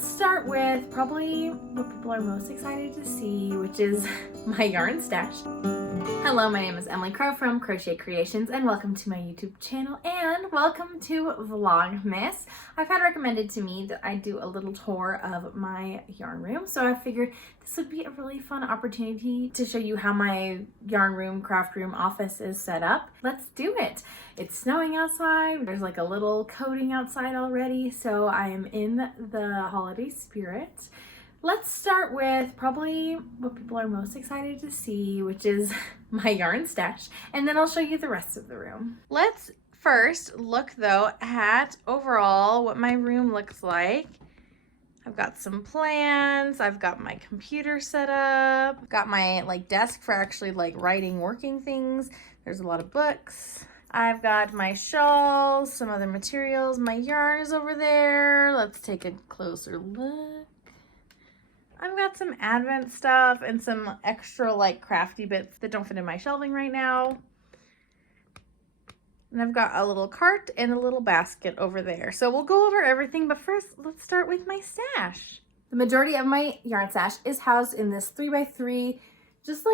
Let's start with probably what people are most excited to see, which is my yarn stash. Hello, my name is Emily Crow from Crochet Creations and welcome to my YouTube channel and welcome to Vlogmas. I've had recommended to me that I do a little tour of my yarn room, so I figured this would be a really fun opportunity to show you how my yarn room, craft room, office is set up. Let's do it. It's snowing outside. There's like a little coating outside already, so I am in the holiday spirit. Let's start with probably what people are most excited to see, which is my yarn stash, and then I'll show you the rest of the room. Let's first look though at overall what my room looks like. I've got some plans, I've got my computer set up, I've got my desk for actually writing working things. There's a lot of books. I've got my shawls, some other materials. My yarn is over there. Let's take a closer look. I've got some Advent stuff and some extra crafty bits that don't fit in my shelving right now. And I've got a little cart and a little basket over there. So we'll go over everything, but first let's start with my stash. The majority of my yarn stash is housed in this 3x3, just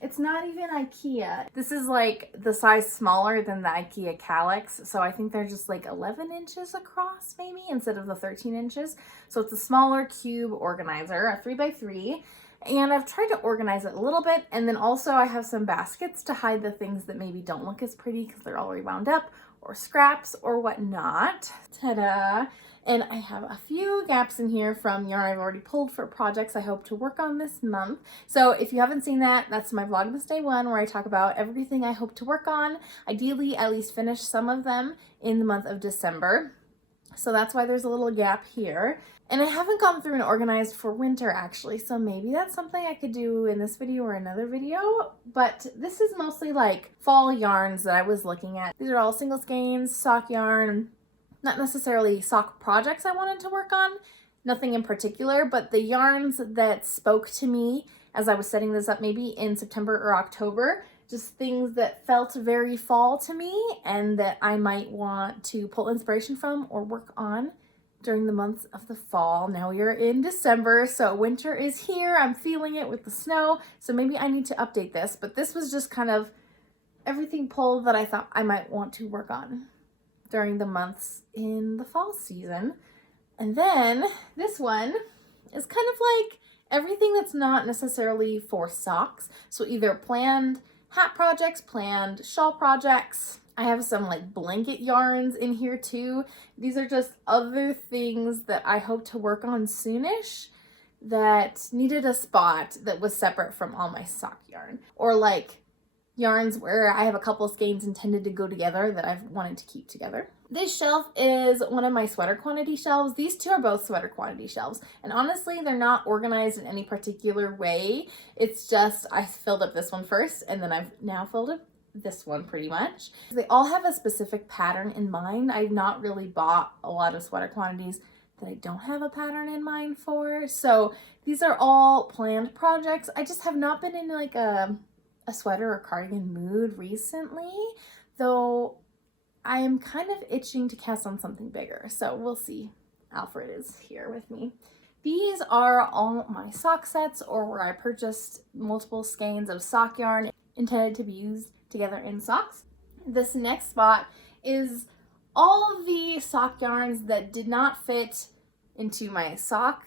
it's not even IKEA. This is the size smaller than the IKEA Calyx. So I think they're just 11 inches across maybe instead of the 13 inches. So it's a smaller cube organizer, a 3x3. And I've tried to organize it a little bit. And then also I have some baskets to hide the things that maybe don't look as pretty because they're already wound up or scraps or whatnot. Ta-da! And I have a few gaps in here from yarn I've already pulled for projects I hope to work on this month. So if you haven't seen that, that's my Vlogmas Day 1 where I talk about everything I hope to work on. Ideally, at least finish some of them in the month of December. So that's why there's a little gap here. And I haven't gone through and organized for winter actually, so maybe that's something I could do in this video or another video. But this is mostly fall yarns that I was looking at. These are all single skeins, sock yarn, not necessarily sock projects I wanted to work on, nothing in particular, but the yarns that spoke to me as I was setting this up maybe in September or October, just things that felt very fall to me and that I might want to pull inspiration from or work on during the months of the fall. Now we are in December, so winter is here. I'm feeling it with the snow, so maybe I need to update this, but this was just kind of everything pulled that I thought I might want to work on during the months in the fall season. And then this one is kind of everything that's not necessarily for socks. So either planned hat projects, planned shawl projects. I have some blanket yarns in here too. These are just other things that I hope to work on soonish that needed a spot that was separate from all my sock yarn. Or yarns where I have a couple skeins intended to go together that I've wanted to keep together. This shelf is one of my sweater quantity shelves. These two are both sweater quantity shelves. And honestly, they're not organized in any particular way. It's just I filled up this one first and then I've now filled up this one pretty much. They all have a specific pattern in mind. I've not really bought a lot of sweater quantities that I don't have a pattern in mind for. So these are all planned projects. I just have not been in a sweater or cardigan mood recently, though I am kind of itching to cast on something bigger, so we'll see. Alfred is here with me. These are all my sock sets or where I purchased multiple skeins of sock yarn intended to be used together in socks. This next spot is all of the sock yarns that did not fit into my sock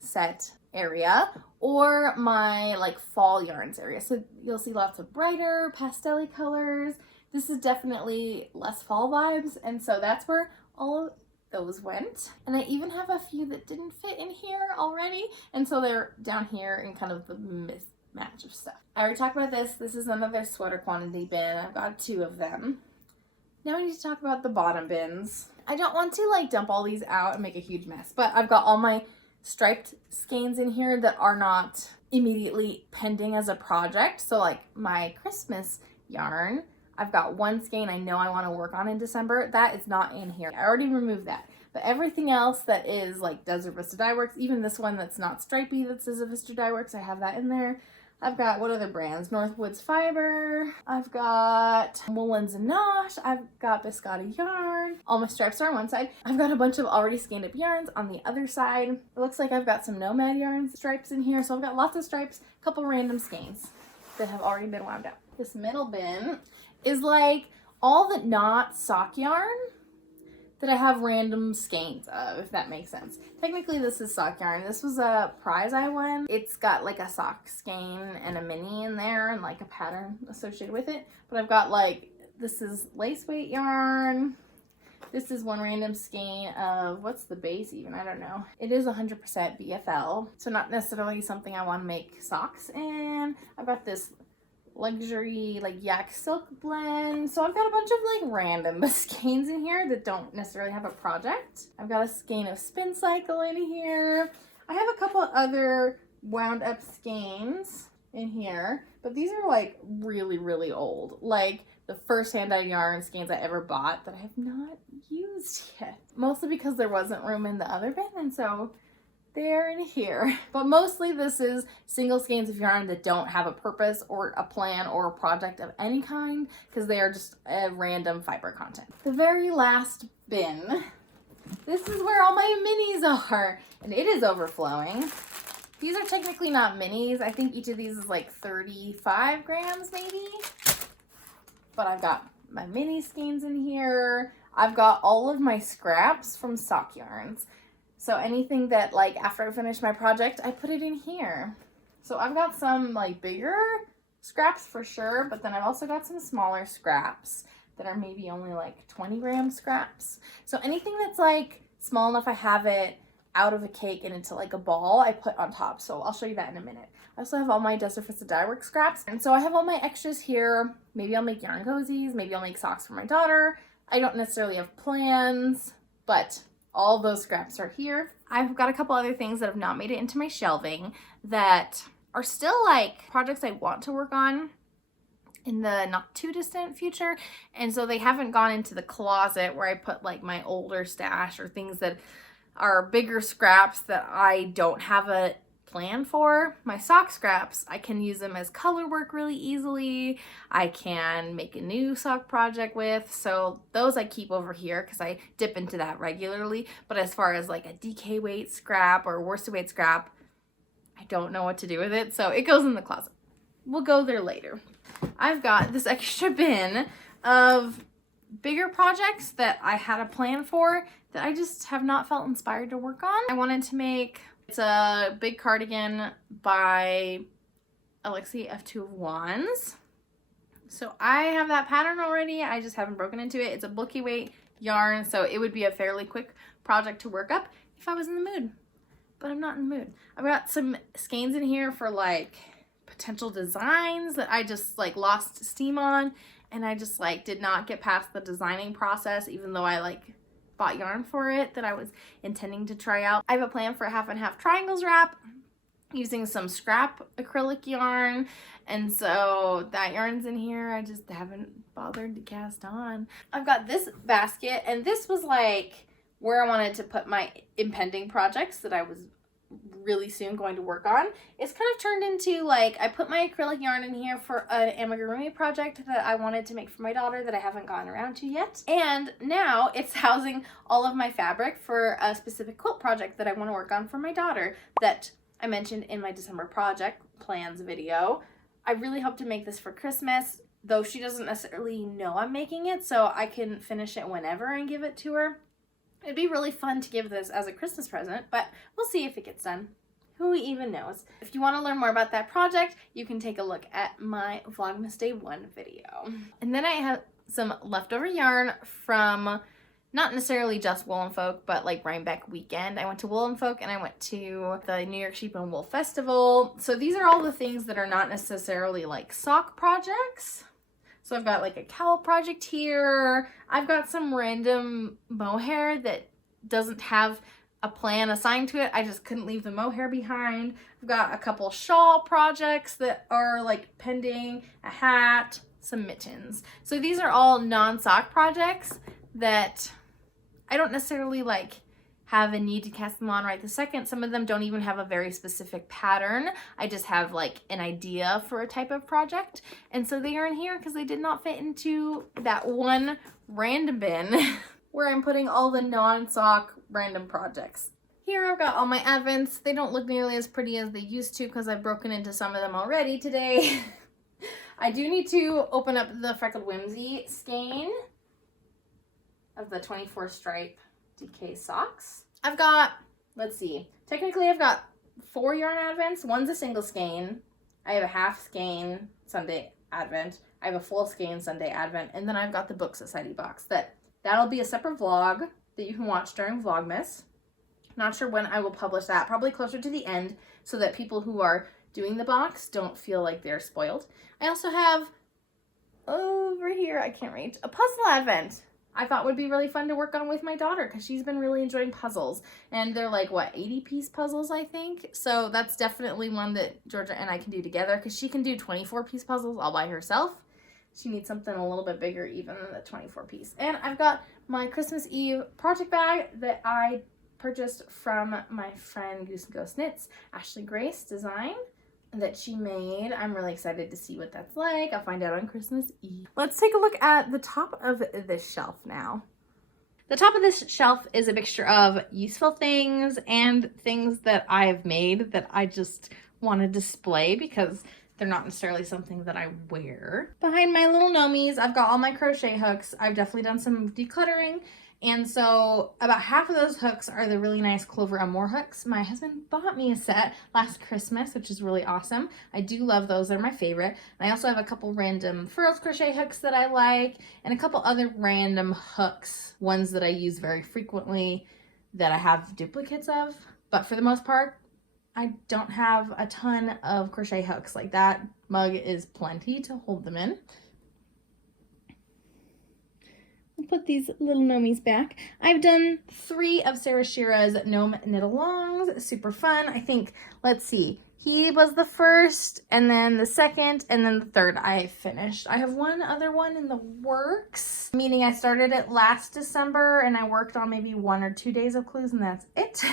set area or my fall yarns area. So you'll see lots of brighter pastel colors. This is definitely less fall vibes, and so that's where all of those went. And I even have a few that didn't fit in here already, and so they're down here in kind of the mismatch of stuff. I already talked about this. This is another sweater quantity bin. I've got 2 of them. Now we need to talk about the bottom bins. I don't want to dump all these out and make a huge mess, but I've got all my striped skeins in here that are not immediately pending as a project. So my Christmas yarn, I've got 1 skein I know I want to work on in December. That is not in here. I already removed that. But everything else that is Desert Vista Dye Works, even this one that's not stripey, that's Desert Vista Dye Works, I have that in there. I've got, what other brands? Northwoods Fiber. I've got Woolens and Nosh. I've got Biscotti yarn. All my stripes are on one side. I've got a bunch of already scanned up yarns on the other side. It looks like I've got some Nomad yarn stripes in here. So I've got lots of stripes, a couple random skeins that have already been wound up. This middle bin is like all the not sock yarn that I have random skeins of, if that makes sense. Technically this is sock yarn. This was a prize I won. It's got like a sock skein and a mini in there and like a pattern associated with it. But I've got like, this is lace weight yarn. This is one random skein of, what's the base even? I don't know. It is 100% BFL. So not necessarily something I want to make socks in. I've got this luxury like yak silk blend. So I've got a bunch of like random skeins in here that don't necessarily have a project. I've got a skein of Spin Cycle in here. I have a couple other wound up skeins in here, but these are like really, really old. Like the first hand-dyed yarn skeins I ever bought that I have not used yet. Mostly because there wasn't room in the other bin, and so they're in here. But mostly this is single skeins of yarn that don't have a purpose or a plan or a project of any kind, because they are just a random fiber content. The very last bin, this is where all my minis are, and it is overflowing. These are technically not minis. I think each of these is like 35 grams maybe. But I've got my mini skeins in here. I've got all of my scraps from sock yarns. So anything that like after I finish my project, I put it in here. So I've got some like bigger scraps for sure, but then I've also got some smaller scraps that are maybe only like 20 gram scraps. So anything that's like small enough I have it out of a cake and into like a ball, I put on top. So I'll show you that in a minute. I also have all my Desert Fista dye work scraps. And so I have all my extras here. Maybe I'll make yarn cozies. Maybe I'll make socks for my daughter. I don't necessarily have plans, but all those scraps are here. I've got a couple other things that have not made it into my shelving that are still like projects I want to work on in the not too distant future. And so they haven't gone into the closet where I put like my older stash or things that are bigger scraps that I don't have a plan for. My sock scraps, I can use them as color work really easily. I can make a new sock project with. So those I keep over here because I dip into that regularly. But as far as like a DK weight scrap or worsted weight scrap, I don't know what to do with it. So it goes in the closet. We'll go there later. I've got this extra bin of bigger projects that I had a plan for that I just have not felt inspired to work on. I wanted to make, it's a big cardigan by Alexi F2 of Wands. So I have that pattern already. I just haven't broken into it. It's a bulky weight yarn, so it would be a fairly quick project to work up if I was in the mood. But I'm not in the mood. I've got some skeins in here for like potential designs that I just like lost steam on, and I just like did not get past the designing process, even though I like bought yarn for it that I was intending to try out. I have a plan for a half and half triangles wrap using some scrap acrylic yarn, and so that yarn's in here. I just haven't bothered to cast on. I've got this basket, and this was like where I wanted to put my impending projects that I was really soon going to work on. It's kind of turned into like, I put my acrylic yarn in here for an amigurumi project that I wanted to make for my daughter that I haven't gotten around to yet. And now it's housing all of my fabric for a specific quilt project that I want to work on for my daughter that I mentioned in my December project plans video. I really hope to make this for Christmas, though she doesn't necessarily know I'm making it, so I can finish it whenever and give it to her. It'd be really fun to give this as a Christmas present, but we'll see if it gets done. Who even knows? If you want to learn more about that project, you can take a look at my Vlogmas Day 1 video. And then I have some leftover yarn from not necessarily just Wool and Folk, but like Rhinebeck weekend. I went to Wool and Folk and I went to the New York Sheep and Wool Festival. So these are all the things that are not necessarily like sock projects. So I've got like a cowl project here. I've got some random mohair that doesn't have a plan assigned to it. I just couldn't leave the mohair behind. I've got a couple shawl projects that are like pending, a hat, some mittens. So these are all non-sock projects that I don't necessarily like have a need to cast them on right this second. Some of them don't even have a very specific pattern. I just have like an idea for a type of project. And so they are in here because they did not fit into that one random bin where I'm putting all the non-sock random projects. Here I've got all my advents. They don't look nearly as pretty as they used to because I've broken into some of them already today. I do need to open up the Freckled Whimsy skein of the 24 stripe DK socks. I've got, let's see, technically I've got 4 yarn advents. One's a single skein. I have a half skein Sunday advent. I have a full skein Sunday advent. And then I've got the Book Society box. That'll be a separate vlog that you can watch during Vlogmas. Not sure when I will publish that. Probably closer to the end so that people who are doing the box don't feel like they're spoiled. I also have over here, I can't reach, a puzzle advent. I thought would be really fun to work on with my daughter because she's been really enjoying puzzles. And they're like, what, 80-piece puzzles, I think? So that's definitely one that Georgia and I can do together because she can do 24-piece puzzles all by herself. She needs something a little bit bigger even than the 24-piece. And I've got my Christmas Eve project bag that I purchased from my friend Goose and Ghost Knits, Ashley Grace design that she made. I'm really excited to see what that's like. I'll find out on Christmas Eve. Let's take a look at the top of this shelf now. The top of this shelf is a mixture of useful things and things that I've made that I just want to display because they're not necessarily something that I wear. Behind my little Nomies, I've got all my crochet hooks. I've definitely done some decluttering. And so about half of those hooks are the really nice Clover Amour hooks. My husband bought me a set last Christmas, which is really awesome. I do love those. They're my favorite. And I also have a couple random furls crochet hooks that I like and a couple other random hooks, ones that I use very frequently that I have duplicates of. But for the most part, I don't have a ton of crochet hooks. Like that mug is plenty to hold them in. Put these little Nomies back. I've done 3 of Sarah Shira's Gnome Knit-alongs. Super fun. I think, let's see, he was the first, and then the second, and then the third I finished. I have one other one in the works, meaning I started it last December, and I worked on maybe 1 or 2 days of clues, and that's it.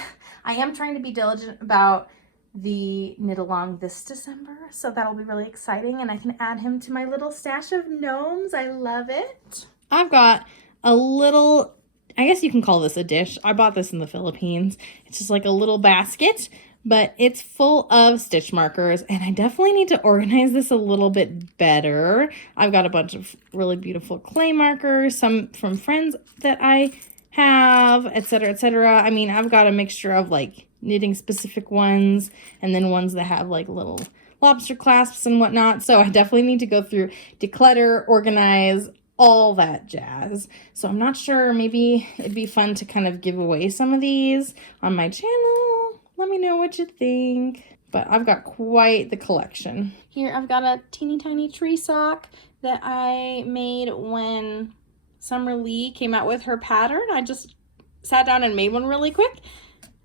I am trying to be diligent about the knit-along this December, so that'll be really exciting, and I can add him to my little stash of gnomes. I love it. I've got a little, I guess you can call this a dish. I bought this in the Philippines. It's just like a little basket, but it's full of stitch markers, and I definitely need to organize this a little bit better. I've got a bunch of really beautiful clay markers, some from friends that I have, etc., etc. I mean, I've got a mixture of like knitting specific ones and then ones that have like little lobster clasps and whatnot. So I definitely need to go through, declutter, organize, all that jazz. So I'm not sure, maybe it'd be fun to kind of give away some of these on my channel. Let me know what you think. But I've got quite the collection. Here I've got a teeny tiny tree sock that I made when Summer Lee came out with her pattern. I just sat down and made one really quick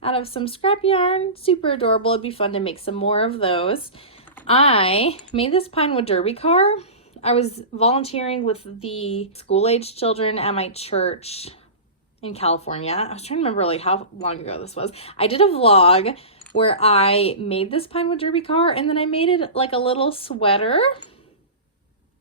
out of some scrap yarn. Super adorable. It'd be fun to make some more of those. I made this pinewood derby car. I was volunteering with the school-age children at my church in California. I was trying to remember like how long ago this was. I did a vlog where I made this pinewood derby car, and then I made it like a little sweater,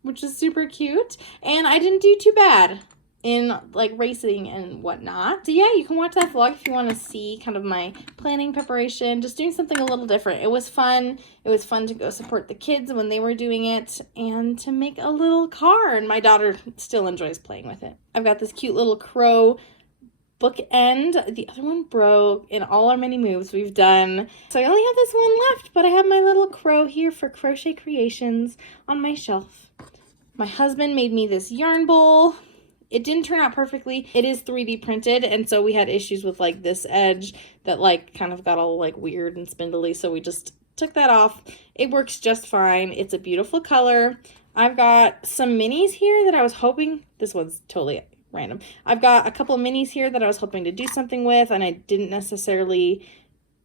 which is super cute. And I didn't do too bad in like racing and whatnot. So yeah, you can watch that vlog if you want to see kind of my planning preparation, just doing something a little different. It was fun. It was fun to go support the kids when they were doing it and to make a little car, and my daughter still enjoys playing with it. I've got this cute little crow bookend. The other one broke in all our mini moves we've done. So I only have this one left, but I have my little crow here for crochet creations on my shelf. My husband made me this yarn bowl. It didn't turn out perfectly. It is 3D printed, and so we had issues with like this edge that like kind of got all like weird and spindly, so we just took that off. It works just fine. It's a beautiful color. I've got some minis here that I was hoping, this one's totally random. I've got a couple of minis here that I was hoping to do something with, and I didn't necessarily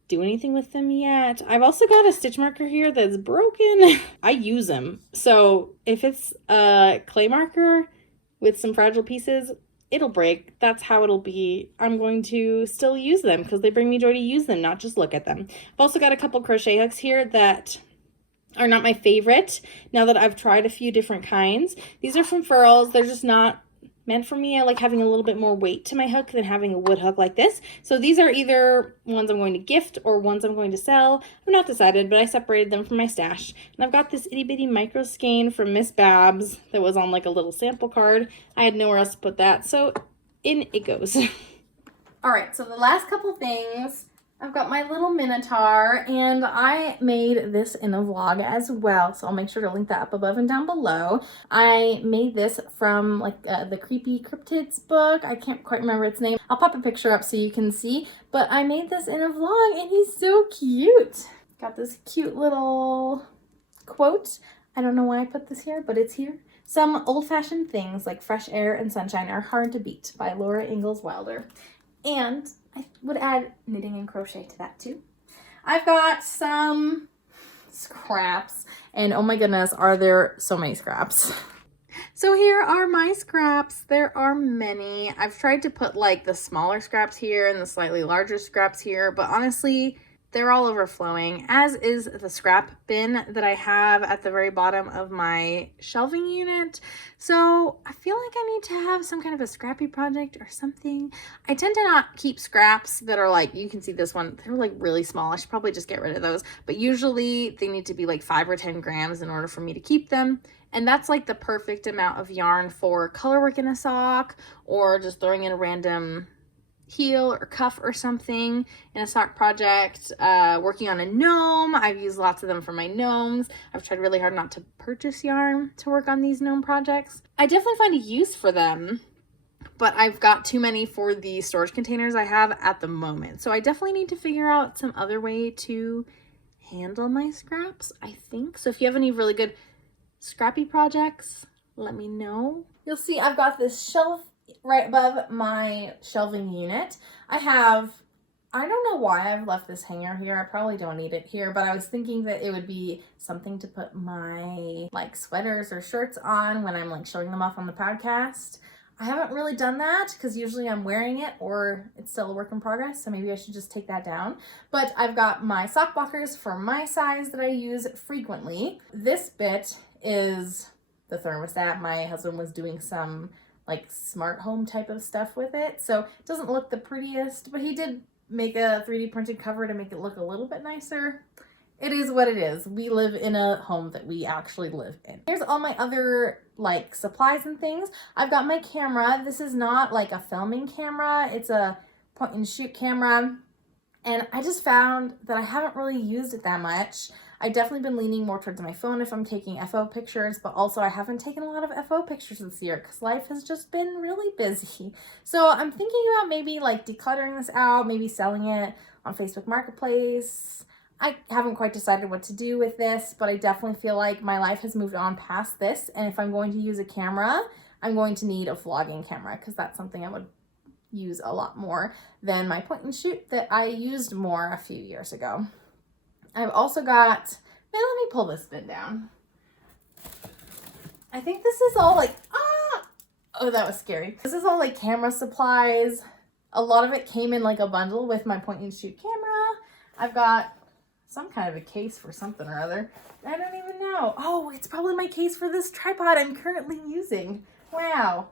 do anything with them yet. I've also got a stitch marker here that's broken. I use them. So if it's a clay marker with some fragile pieces, it'll break. That's how it'll be. I'm going to still use them because they bring me joy to use them, not just look at them. I've also got a couple crochet hooks here that are not my favorite now that I've tried a few different kinds. These are from Furls. They're just not meant for me. I like having a little bit more weight to my hook than having a wood hook like this. So these are either ones I'm going to gift or ones I'm going to sell. I'm not decided, but I separated them from my stash. And I've got this itty bitty micro skein from Miss Babs that was on like a little sample card. I had nowhere else to put that, so in it goes. All right, so the last couple things, I've got my little Minotaur, and I made this in a vlog as well, so I'll make sure to link that up above and down below. I made this from like the Creepy Cryptids book. I can't quite remember its name. I'll pop a picture up so you can see, but I made this in a vlog, and he's so cute. Got this cute little quote. I don't know why I put this here, but it's here. Some old-fashioned things like fresh air and sunshine are hard to beat, by Laura Ingalls Wilder. And I would add knitting and crochet to that too. I've got some scraps, and oh my goodness, are there so many scraps. So here are my scraps. There are many. I've tried to put like the smaller scraps here and the slightly larger scraps here, but honestly, they're all overflowing, as is the scrap bin that I have at the very bottom of my shelving unit. So I feel like I need to have some kind of a scrappy project or something. I tend to not keep scraps that are like, you can see this one, they're like really small. I should probably just get rid of those. But usually they need to be like 5 or 10 grams in order for me to keep them. And that's like the perfect amount of yarn for color work in a sock, or just throwing in a random heel or cuff or something in a sock project. Working on a gnome, I've used lots of them for my gnomes. I've tried really hard not to purchase yarn to work on these gnome projects. I definitely find a use for them, but I've got too many for the storage containers I have at the moment. So I definitely need to figure out some other way to handle my scraps, I think. So if you have any really good scrappy projects, let me know. You'll see I've got this shelf right above my shelving unit. I don't know why I've left this hanger here. I probably don't need it here, but I was thinking that it would be something to put my like sweaters or shirts on when I'm like showing them off on the podcast. I haven't really done that because usually I'm wearing it or it's still a work in progress, so maybe I should just take that down. But I've got my sock blockers for my size that I use frequently. This bit is the thermostat. My husband was doing some like smart home type of stuff with it, so it doesn't look the prettiest, but he did make a 3D printed cover to make it look a little bit nicer. It is what it is. We live in a home that we actually live in. Here's all my other like supplies and things. I've got my camera. This is not like a filming camera. It's a point and shoot camera. And I just found that I haven't really used it that much. I've definitely been leaning more towards my phone if I'm taking FO pictures, but also I haven't taken a lot of FO pictures this year because life has just been really busy. So I'm thinking about maybe like decluttering this out, maybe selling it on Facebook Marketplace. I haven't quite decided what to do with this, but I definitely feel like my life has moved on past this. And if I'm going to use a camera, I'm going to need a vlogging camera because that's something I would use a lot more than my point and shoot that I used more a few years ago. I've also got, man, let me pull this bin down. I think this is all like, oh, that was scary. This is all like camera supplies. A lot of it came in like a bundle with my point and shoot camera. I've got some kind of a case for something or other. I don't even know. Oh, it's probably my case for this tripod I'm currently using. Wow.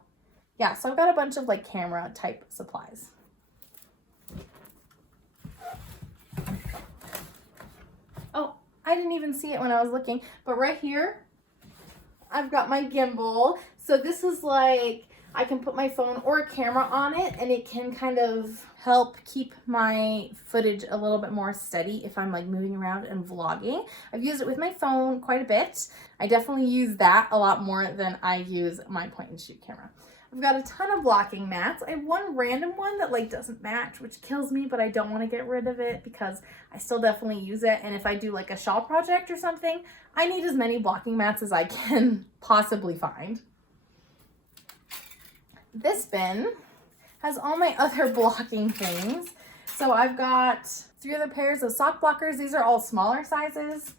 Yeah, so I've got a bunch of like camera type supplies. Oh, I didn't even see it when I was looking, but right here, I've got my gimbal. So this is like, I can put my phone or a camera on it and it can kind of help keep my footage a little bit more steady if I'm like moving around and vlogging. I've used it with my phone quite a bit. I definitely use that a lot more than I use my point and shoot camera. I've got a ton of blocking mats. I have one random one that like doesn't match, which kills me, but I don't want to get rid of it because I still definitely use it. And if I do like a shawl project or something, I need as many blocking mats as I can possibly find. This bin has all my other blocking things. So I've got 3 other pairs of sock blockers. These are all smaller sizes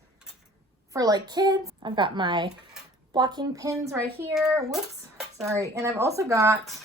for like kids. I've got my blocking pins right here. Whoops, sorry. And I've also got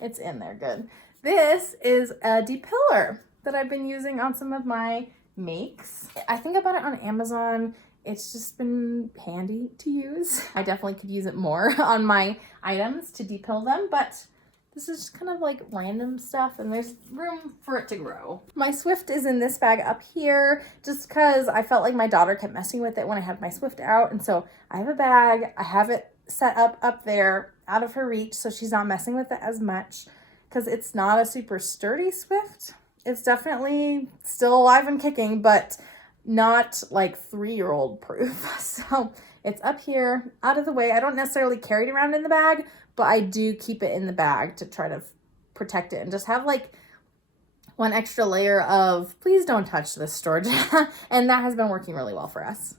It's in there good. This is a depiller that I've been using on some of my makes. I think I bought it on Amazon. It's just been handy to use. I definitely could use it more on my items to depill them, but this is just kind of like random stuff and there's room for it to grow. My Swift is in this bag up here just because I felt like my daughter kept messing with it when I had my Swift out. And so I have a bag, I have it set up there out of her reach so she's not messing with it as much because it's not a super sturdy Swift. It's definitely still alive and kicking, but not like 3-year-old proof. So it's up here out of the way. I don't necessarily carry it around in the bag, but I do keep it in the bag to try to protect it and just have like one extra layer of please don't touch this storage. And that has been working really well for us.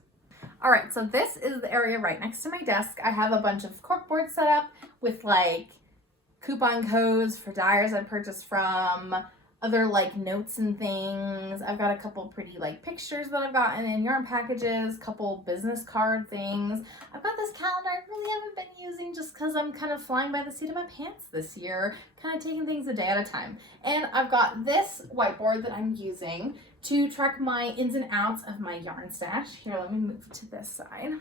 All right, so this is the area right next to my desk. I have a bunch of corkboard set up with like coupon codes for dyers I purchased from, other like notes and things. I've got a couple pretty like pictures that I've gotten in yarn packages, couple business card things. I've got this calendar I really haven't been using just because I'm kind of flying by the seat of my pants this year, kind of taking things a day at a time. And I've got this whiteboard that I'm using to track my ins and outs of my yarn stash. Here, let me move to this side.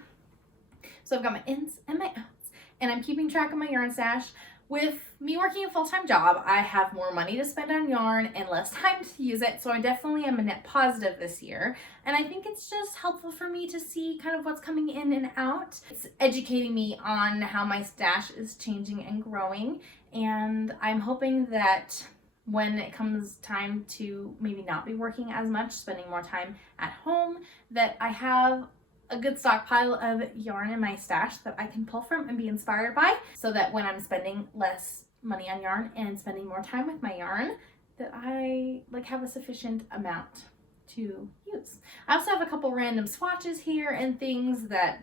So I've got my ins and my outs, and I'm keeping track of my yarn stash. With me working a full-time job, I have more money to spend on yarn and less time to use it, so I definitely am a net positive this year. And I think it's just helpful for me to see kind of what's coming in and out. It's educating me on how my stash is changing and growing, and I'm hoping that when it comes time to maybe not be working as much, spending more time at home, that I have a good stockpile of yarn in my stash that I can pull from and be inspired by, so that when I'm spending less money on yarn and spending more time with my yarn, that I like have a sufficient amount to use. I also have a couple random swatches here and things that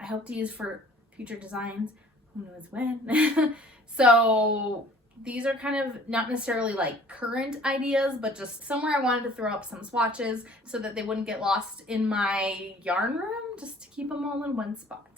I hope to use for future designs. Who knows when? So these are kind of not necessarily like current ideas, but just somewhere I wanted to throw up some swatches so that they wouldn't get lost in my yarn room, just to keep them all in one spot.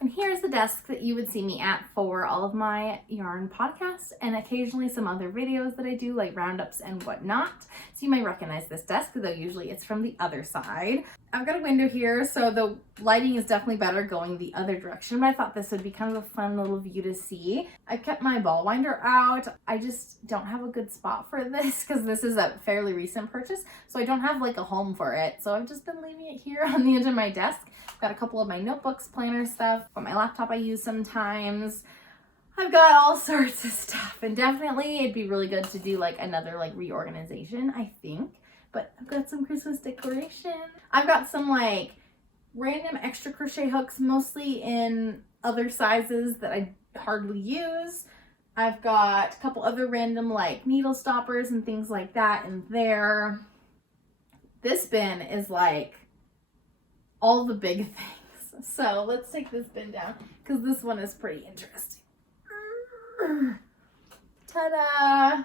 And here's the desk that you would see me at for all of my yarn podcasts and occasionally some other videos that I do, like roundups and whatnot. So you might recognize this desk, though usually it's from the other side. I've got a window here, so the lighting is definitely better going the other direction, but I thought this would be kind of a fun little view to see. I kept my ball winder out. I just don't have a good spot for this because this is a fairly recent purchase, so I don't have like a home for it. So I've just been leaving it here on the edge of my desk. I've got a couple of my notebooks, planner stuff. On my laptop I use sometimes. I've got all sorts of stuff, and definitely it'd be really good to do like another like reorganization, I think. But I've got some Christmas decoration. I've got some like random extra crochet hooks, mostly in other sizes that I hardly use. I've got a couple other random like needle stoppers and things like that in there. This bin is like all the big things. So let's take this bin down because this one is pretty interesting. Ta-da!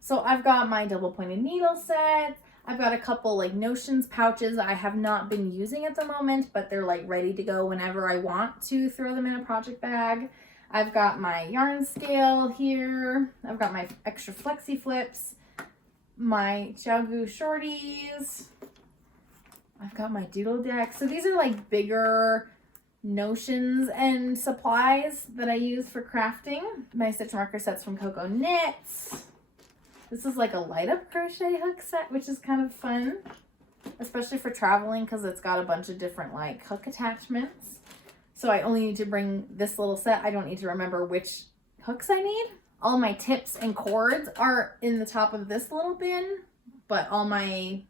So I've got my double pointed needle set. I've got a couple like notions pouches I have not been using at the moment, but they're like ready to go whenever I want to throw them in a project bag. I've got my yarn scale here. I've got my extra flexi flips, my Xiaogu shorties. I've got my doodle deck. So these are like bigger notions and supplies that I use for crafting. My stitch marker sets from Coco Knits. This is like a light up crochet hook set, which is kind of fun, especially for traveling because it's got a bunch of different like hook attachments. So I only need to bring this little set. I don't need to remember which hooks I need. All my tips and cords are in the top of this little bin, but all my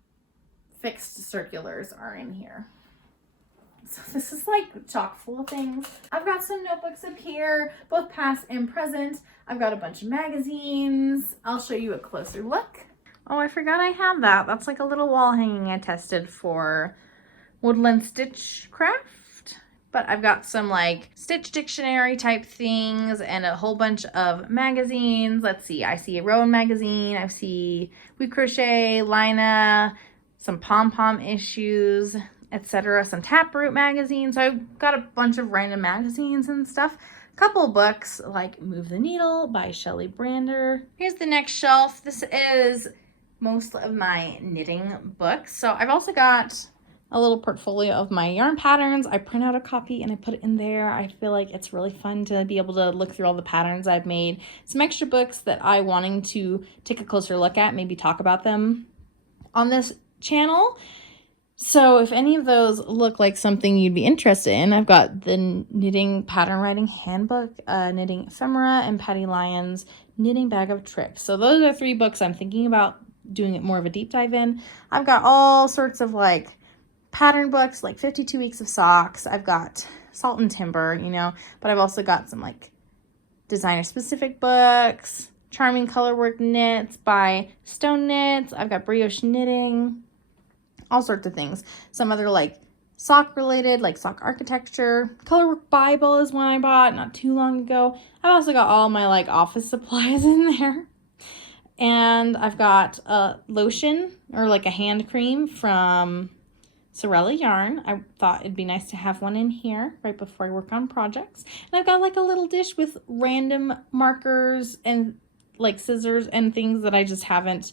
fixed circulars are in here. So this is like chock full of things. I've got some notebooks up here, both past and present. I've got a bunch of magazines. I'll show you a closer look. Oh, I forgot I had that. That's like a little wall hanging I tested for Woodland Stitch Craft. But I've got some like stitch dictionary type things and a whole bunch of magazines. Let's see, I see a Rowan magazine. I see WIP Crochet, Lina, some pom-pom issues. etc. Some Taproot magazines. So I've got a bunch of random magazines and stuff. A couple books like Move the Needle by Shelley Brander. Here's the next shelf. This is most of my knitting books. So I've also got a little portfolio of my yarn patterns. I print out a copy and I put it in there. I feel like it's really fun to be able to look through all the patterns I've made. Some extra books that I wanting to take a closer look at, maybe talk about them on this channel. So if any of those look like something you'd be interested in, I've got the Knitting Pattern Writing Handbook, Knitting Ephemera, and Patty Lyon's Knitting Bag of Tricks. So those are 3 books I'm thinking about doing it more of a deep dive in. I've got all sorts of like pattern books, like 52 Weeks of Socks. I've got Salt and Timber, you know, but I've also got some like designer specific books, Charming Colorwork Knits by Stone Knits. I've got Brioche Knitting, all sorts of things. Some other like sock related, like sock architecture. Colorwork Bible is one I bought not too long ago. I've also got all my like office supplies in there. And I've got a lotion or like a hand cream from Sorella Yarn. I thought it'd be nice to have one in here right before I work on projects. And I've got like a little dish with random markers and like scissors and things that I just haven't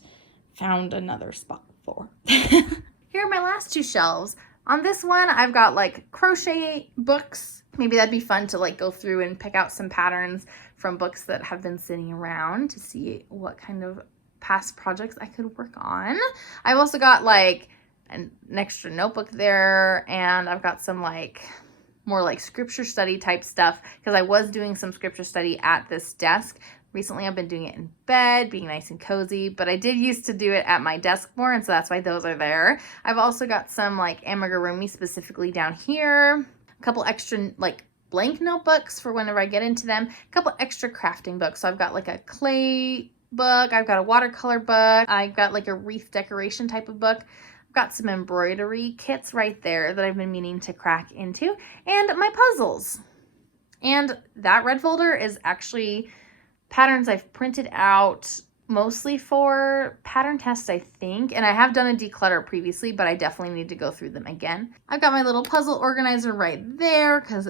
found another spot for. Here are my last 2 shelves. On this one, I've got like crochet books. Maybe that'd be fun to like go through and pick out some patterns from books that have been sitting around to see what kind of past projects I could work on. I've also got like an extra notebook there, and I've got some like more like scripture study type stuff because I was doing some scripture study at this desk. Recently I've been doing it in bed, being nice and cozy, but I did used to do it at my desk more, and so that's why those are there. I've also got some like amigurumi specifically down here, a couple extra like blank notebooks for whenever I get into them, a couple extra crafting books. So I've got like a clay book, I've got a watercolor book, I've got like a wreath decoration type of book. Got some embroidery kits right there that I've been meaning to crack into, and my puzzles. And that red folder is actually patterns I've printed out mostly for pattern tests, I think. And I have done a declutter previously, but I definitely need to go through them again. I've got my little puzzle organizer right there because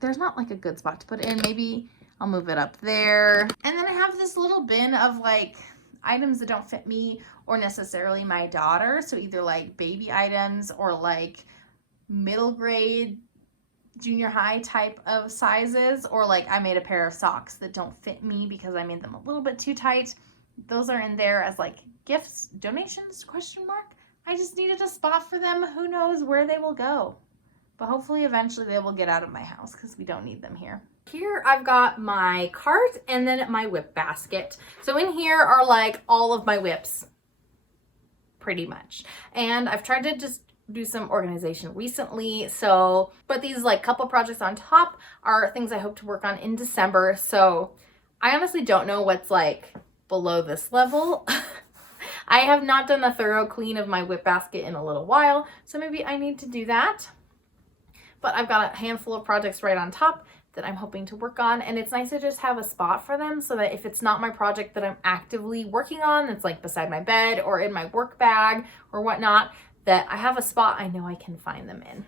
there's not like a good spot to put it in. Maybe I'll move it up there. And then I have this little bin of like items that don't fit me or necessarily my daughter. So either like baby items or like middle grade, junior high type of sizes, or like I made a pair of socks that don't fit me because I made them a little bit too tight. Those are in there as like gifts, donations, question mark. I just needed a spot for them. Who knows where they will go? But hopefully eventually they will get out of my house because we don't need them here. Here I've got my cart and then my WIP basket. So in here are like all of my WIPs, pretty much. And I've tried to just do some organization recently. So, but these like couple projects on top are things I hope to work on in December. So I honestly don't know what's like below this level. I have not done a thorough clean of my WIP basket in a little while. So maybe I need to do that. But I've got a handful of projects right on top that I'm hoping to work on, and it's nice to just have a spot for them so that if it's not my project that I'm actively working on, that's like beside my bed or in my work bag or whatnot, that I have a spot I know I can find them in.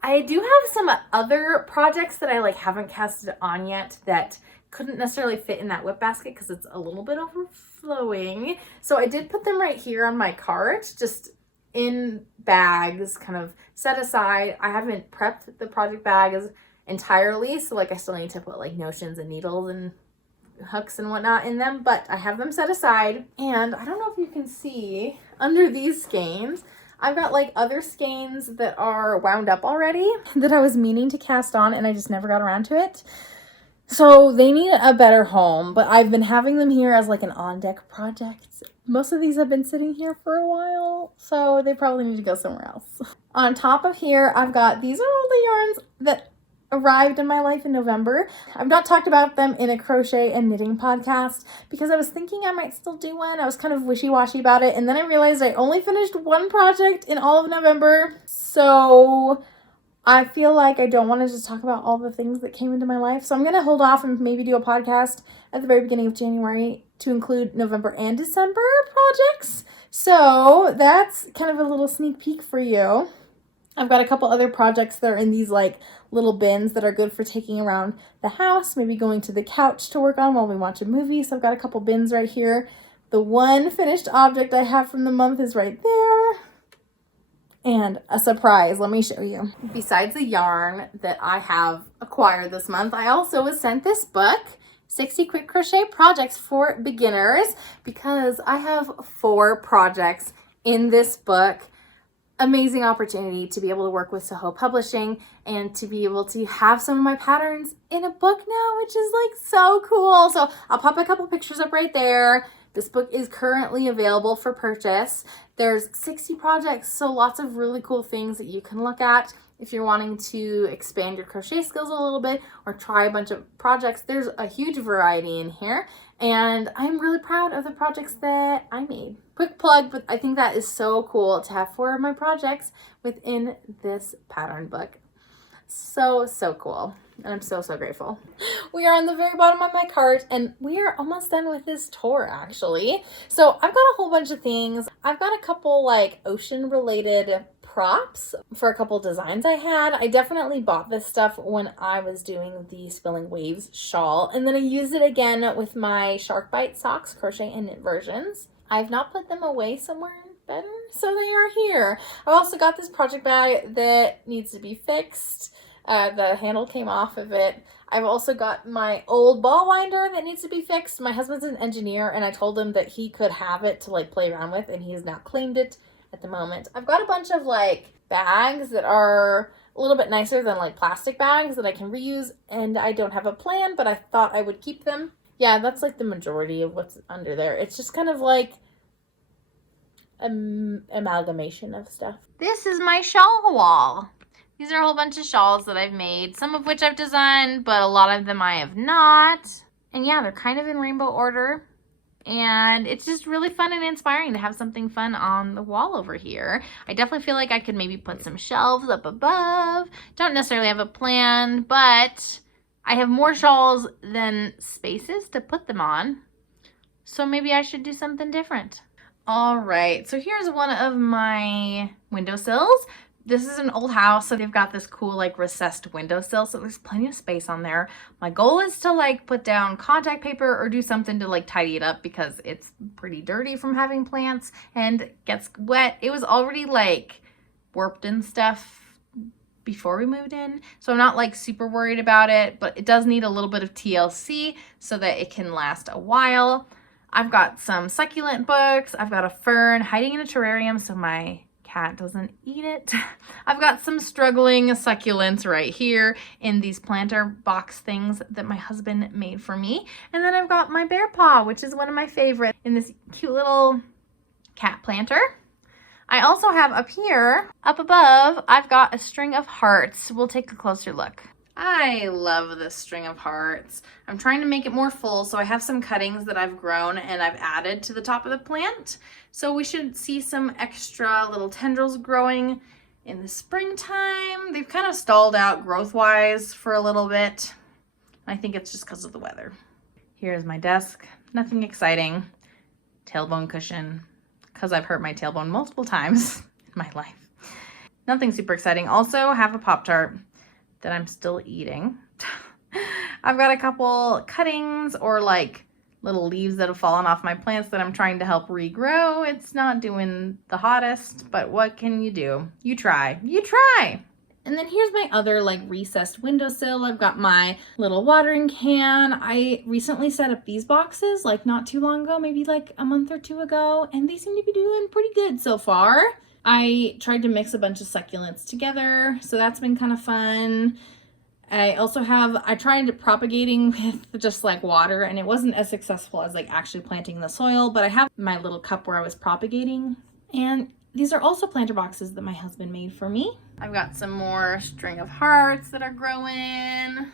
I do have some other projects that I like haven't casted on yet that couldn't necessarily fit in that WIP basket because it's a little bit overflowing. So I did put them right here on my cart, just in bags, kind of set aside. I haven't prepped the project bags entirely, so like I still need to put like notions and needles and hooks and whatnot in them, but I have them set aside. And I don't know if you can see under these skeins, I've got like other skeins that are wound up already that I was meaning to cast on and I just never got around to it. So they need a better home, but I've been having them here as like an on-deck project. Most of these have been sitting here for a while, so they probably need to go somewhere else. On top of here, I've got, these are all the yarns that arrived in my life in November. I've not talked about them in a crochet and knitting podcast because I was thinking I might still do one. I was kind of wishy-washy about it, and then I realized I only finished one project in all of November, so I feel like I don't want to just talk about all the things that came into my life. So I'm going to hold off and maybe do a podcast at the very beginning of January to include November and December projects. So that's kind of a little sneak peek for you. I've got a couple other projects that are in these like little bins that are good for taking around the house, maybe going to the couch to work on while we watch a movie. So I've got a couple bins right here. The one finished object I have from the month is right there. And a surprise, let me show you. Besides the yarn that I have acquired this month, I also was sent this book, 60 Quick Crochet Projects for Beginners, because I have 4 projects in this book. Amazing opportunity to be able to work with Soho Publishing and to be able to have some of my patterns in a book now, which is like so cool. So I'll pop a couple pictures up right there. This book is currently available for purchase. There's 60 projects, so lots of really cool things that you can look at if you're wanting to expand your crochet skills a little bit or try a bunch of projects. There's a huge variety in here, and I'm really proud of the projects that I made. Quick plug, but I think that is so cool to have 4 of my projects within this pattern book. So cool. And I'm so grateful. We are on the very bottom of my cart and we are almost done with this tour actually. So I've got a whole bunch of things. I've got a couple like ocean related props for a couple designs I had. I definitely bought this stuff when I was doing the Spilling Waves shawl, and then I used it again with my Shark Bite socks, crochet and knit versions. I've not put them away somewhere better, so they are here. I've also got this project bag that needs to be fixed. The handle came off of it. I've also got my old ball winder that needs to be fixed. My husband's an engineer and I told him that he could have it to like play around with, and he has now claimed it at the moment. I've got a bunch of like bags that are a little bit nicer than like plastic bags that I can reuse, and I don't have a plan, but I thought I would keep them. Yeah, that's like the majority of what's under there. It's just kind of like amalgamation of stuff. This is my shawl wall. These are a whole bunch of shawls that I've made, some of which I've designed, but a lot of them I have not. And yeah, they're kind of in rainbow order. And it's just really fun and inspiring to have something fun on the wall over here. I definitely feel like I could maybe put some shelves up above. Don't necessarily have a plan, but I have more shawls than spaces to put them on. So maybe I should do something different. All right, so here's one of my windowsills. This is an old house, so they've got this cool like recessed windowsill, so there's plenty of space on there. My goal is to like put down contact paper or do something to like tidy it up because it's pretty dirty from having plants and gets wet. It was already like warped and stuff before we moved in, so I'm not like super worried about it, but it does need a little bit of TLC so that it can last a while. I've got some succulent books. I've got a fern hiding in a terrarium so my cat doesn't eat it. I've got some struggling succulents right here in these planter box things that my husband made for me. And then I've got my bear paw, which is one of my favorites, in this cute little cat planter. I also have up here, up above, I've got a string of hearts. We'll take a closer look. I love this string of hearts. I'm trying to make it more full, so I have some cuttings that I've grown and I've added to the top of the plant. So we should see some extra little tendrils growing in the springtime. They've kind of stalled out growth-wise for a little bit. I think it's just because of the weather. Here's my desk. Nothing exciting. Tailbone cushion, because I've hurt my tailbone multiple times in my life. Nothing super exciting. Also have a Pop-Tart that I'm still eating. I've got a couple cuttings or like little leaves that have fallen off my plants that I'm trying to help regrow. It's not doing the hottest, but what can you do? You try. And then here's my other like recessed windowsill. I've got my little watering can. I recently set up these boxes like not too long ago, maybe like a month or 2 ago, and they seem to be doing pretty good so far. I tried to mix a bunch of succulents together, so that's been kind of fun. I tried propagating with just like water, and it wasn't as successful as like actually planting the soil, but I have my little cup where I was propagating. And these are also planter boxes that my husband made for me. I've got some more string of hearts that are growing. A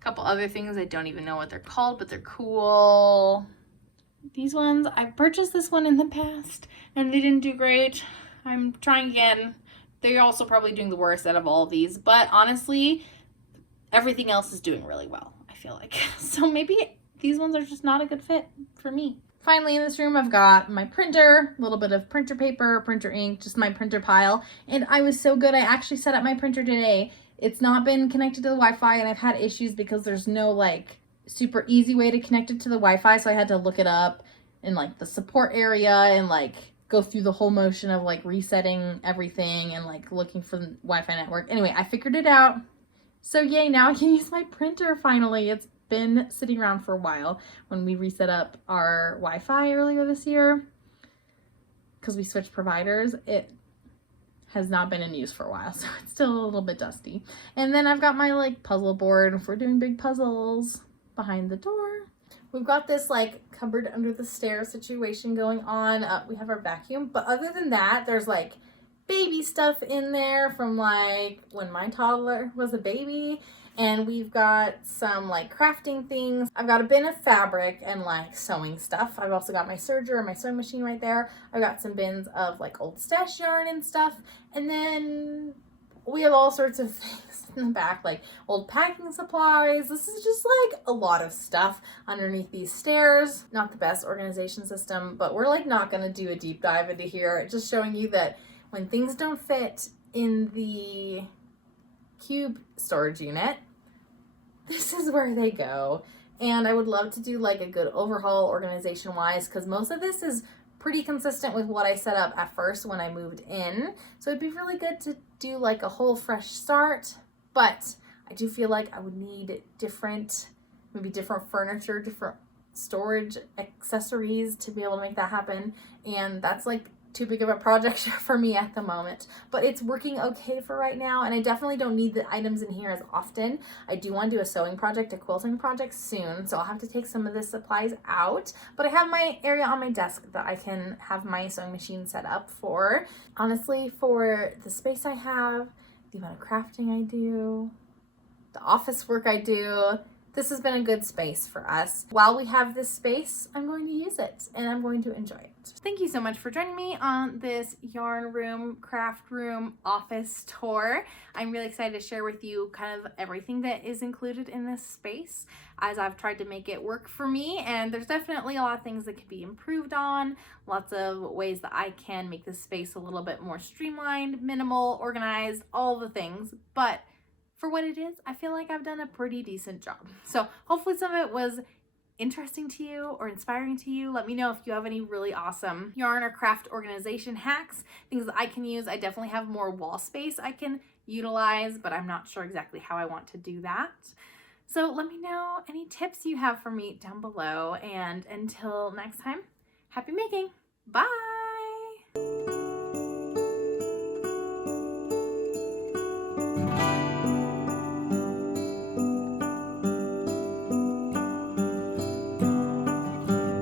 couple other things, I don't even know what they're called, but they're cool. These ones, I purchased this one in the past and they didn't do great. I'm trying again. They're also probably doing the worst out of all of these, but honestly, everything else is doing really well, I feel like. So maybe these ones are just not a good fit for me. Finally, in this room, I've got my printer, a little bit of printer paper, printer ink, just my printer pile. And I was so good. I actually set up my printer today. It's not been connected to the Wi-Fi, and I've had issues because there's no like super easy way to connect it to the Wi-Fi. So I had to look it up in like the support area and like go through the whole motion of like resetting everything and like looking for the Wi-Fi network. Anyway, I figured it out. So yay, now I can use my printer finally. It's been sitting around for a while. When we reset up our Wi-Fi earlier this year, because we switched providers, it has not been in use for a while, so it's still a little bit dusty. And then I've got my like puzzle board for doing big puzzles behind the door. We've got this like cupboard under the stairs situation going on. We have our vacuum, but other than that, there's like baby stuff in there from like when my toddler was a baby. And we've got some like crafting things. I've got a bin of fabric and like sewing stuff. I've also got my serger and my sewing machine right there. I've got some bins of like old stash yarn and stuff. And then we have all sorts of things in the back, like old packing supplies. This is just like a lot of stuff underneath these stairs. Not the best organization system, but we're like not gonna do a deep dive into here. Just showing you that when things don't fit in the cube storage unit, this is where they go. And I would love to do like a good overhaul organization wise, because most of this is pretty consistent with what I set up at first when I moved in. So it'd be really good to do like a whole fresh start, but I do feel like I would need different furniture, different storage accessories to be able to make that happen. And that's like too big of a project for me at the moment, but it's working okay for right now. And I definitely don't need the items in here as often. I do want to do a sewing project, a quilting project soon, so I'll have to take some of the supplies out, but I have my area on my desk that I can have my sewing machine set up for. Honestly, for the space I have, the amount of crafting I do, the office work I do, this has been a good space for us. While we have this space, I'm going to use it and I'm going to enjoy it. Thank you so much for joining me on this yarn room, craft room, office tour. I'm really excited to share with you kind of everything that is included in this space as I've tried to make it work for me. And there's definitely a lot of things that could be improved on, lots of ways that I can make this space a little bit more streamlined, minimal, organized, all the things. But for what it is, I feel like I've done a pretty decent job. So hopefully some of it was interesting to you or inspiring to you. Let me know if you have any really awesome yarn or craft organization hacks, things that I can use. I definitely have more wall space I can utilize, but I'm not sure exactly how I want to do that. So let me know any tips you have for me down below. And until next time, happy making. Bye.